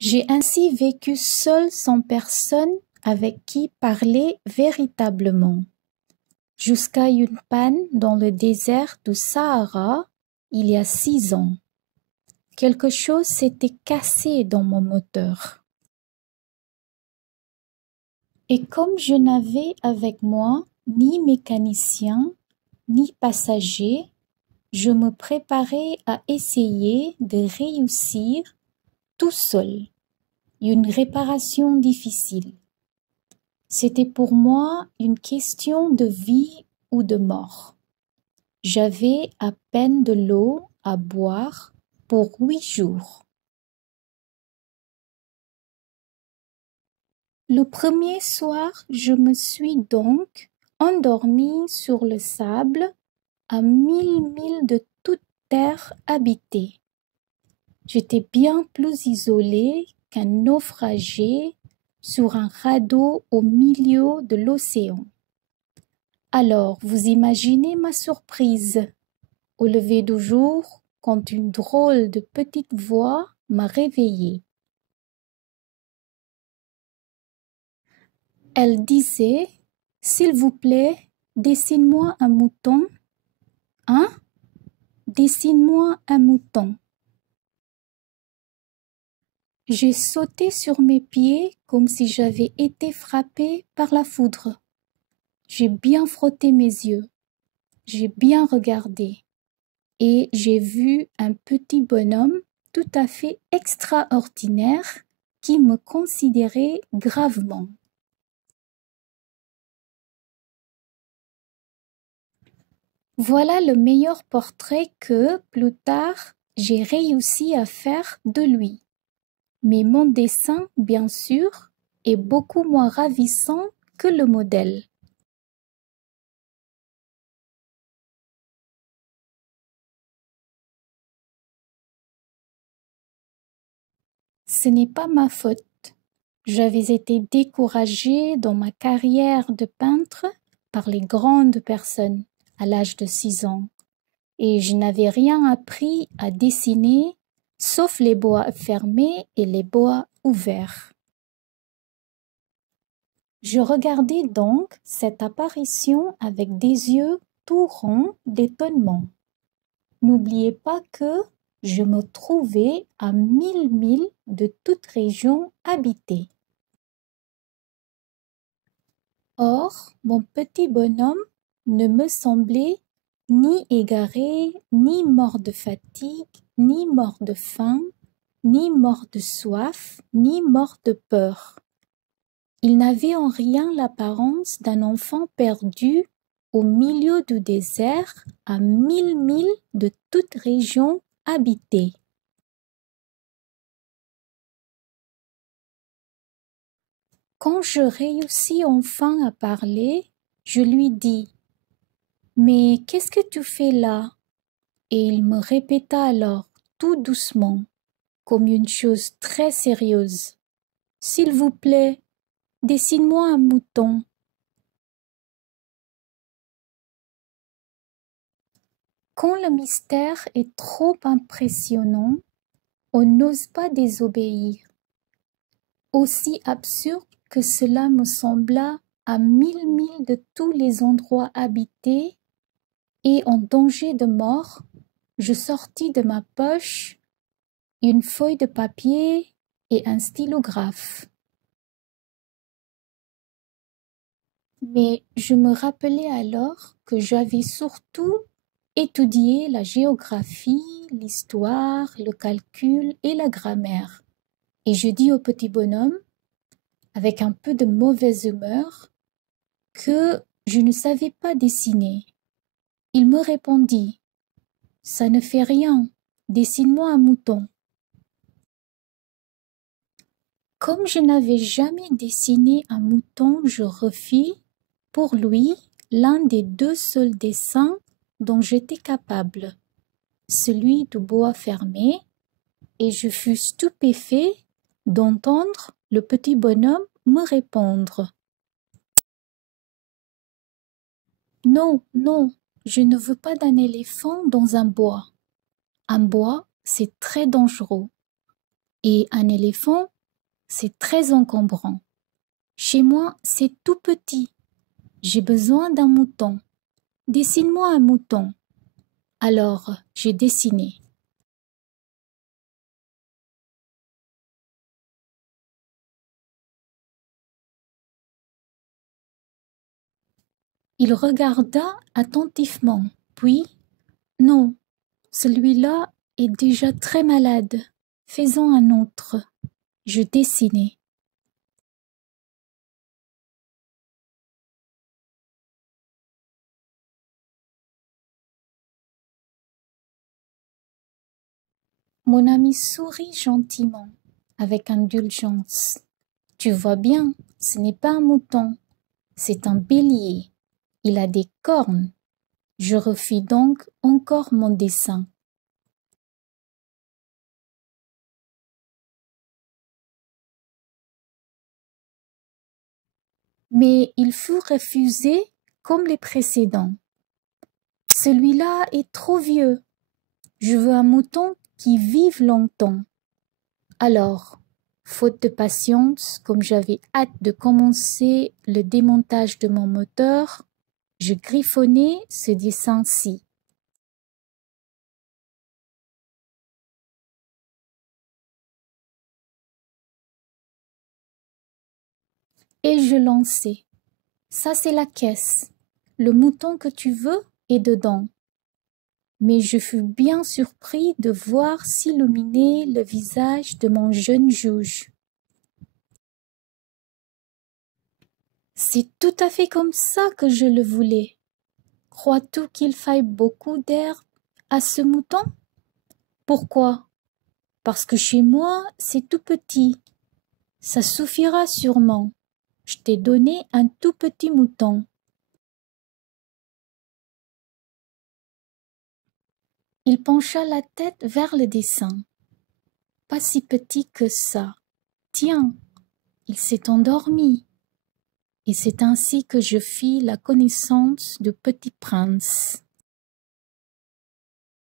J'ai ainsi vécu seule sans personne avec qui parler véritablement, jusqu'à une panne dans le désert du Sahara il y a 6 ans. Quelque chose s'était cassé dans mon moteur. Et comme je n'avais avec moi ni mécanicien, ni passager, je me préparais à essayer de réussir tout seul une réparation difficile. C'était pour moi une question de vie ou de mort. J'avais à peine de l'eau à boire pour 8 jours. Le premier soir, je me suis donc endormie sur le sable à 1000 milles de toute terre habitée. J'étais bien plus isolée qu'un naufragé sur un radeau au milieu de l'océan. Alors, vous imaginez ma surprise au lever du jour quand une drôle de petite voix m'a réveillée. Elle disait: « S'il vous plaît, dessine-moi un mouton. » « Hein? Dessine-moi un mouton. » J'ai sauté sur mes pieds comme si j'avais été frappée par la foudre. J'ai bien frotté mes yeux. J'ai bien regardé. Et j'ai vu un petit bonhomme tout à fait extraordinaire qui me considérait gravement. Voilà le meilleur portrait que, plus tard, j'ai réussi à faire de lui. Mais mon dessin, bien sûr, est beaucoup moins ravissant que le modèle. Ce n'est pas ma faute. J'avais été découragée dans ma carrière de peintre par les grandes personnes à l'âge de 6 ans, et je n'avais rien appris à dessiner sauf les bois fermés et les bois ouverts. Je regardais donc cette apparition avec des yeux tout ronds d'étonnement. N'oubliez pas que je me trouvais à 1000 milles de toute région habitée. Or, mon petit bonhomme ne me semblait ni égaré, ni mort de fatigue, ni mort de faim, ni mort de soif, ni mort de peur. Il n'avait en rien l'apparence d'un enfant perdu au milieu du désert à 1000 milles de toute région habitée. Quand je réussis enfin à parler, je lui dis: « Mais qu'est-ce que tu fais là ?» Et il me répéta alors, tout doucement, comme une chose très sérieuse: « S'il vous plaît, dessine-moi un mouton. » Quand le mystère est trop impressionnant, on n'ose pas désobéir. Aussi absurde que cela me sembla à 1000 milles de tous les endroits habités et en danger de mort, je sortis de ma poche une feuille de papier et un stylographe. Mais je me rappelai alors que j'avais surtout étudié la géographie, l'histoire, le calcul et la grammaire. Et je dis au petit bonhomme, avec un peu de mauvaise humeur, que je ne savais pas dessiner. Il me répondit: « Ça ne fait rien, dessine-moi un mouton. » Comme je n'avais jamais dessiné un mouton, je refis, pour lui, l'un des 2 seuls dessins dont j'étais capable, celui du bois fermé, et je fus stupéfait d'entendre le petit bonhomme me répondre: « Non, non, je ne veux pas d'un éléphant dans un bois. Un bois, c'est très dangereux. Et un éléphant, c'est très encombrant. Chez moi, c'est tout petit. J'ai besoin d'un mouton. Dessine-moi un mouton. Alors, j'ai dessiné. Il regarda attentivement, puis, non, celui-là est déjà très malade. Faisons un autre. Je dessinai. Mon ami sourit gentiment, avec indulgence. Tu vois bien, ce n'est pas un mouton, c'est un bélier. Il a des cornes. Je refis donc encore mon dessin. Mais il fut refusé comme les précédents. Celui-là est trop vieux. Je veux un mouton qui vive longtemps. Alors, faute de patience, comme j'avais hâte de commencer le démontage de mon moteur, je griffonnai ce dessin-ci. Et je lançai. Ça, c'est la caisse. Le mouton que tu veux est dedans. Mais je fus bien surpris de voir s'illuminer le visage de mon jeune juge. C'est tout à fait comme ça que je le voulais. Crois-tu qu'il faille beaucoup d'air à ce mouton? Pourquoi? Parce que chez moi, c'est tout petit. Ça suffira sûrement. Je t'ai donné un tout petit mouton. Il pencha la tête vers le dessin. Pas si petit que ça. Tiens, il s'est endormi. Et c'est ainsi que je fis la connaissance du petit prince.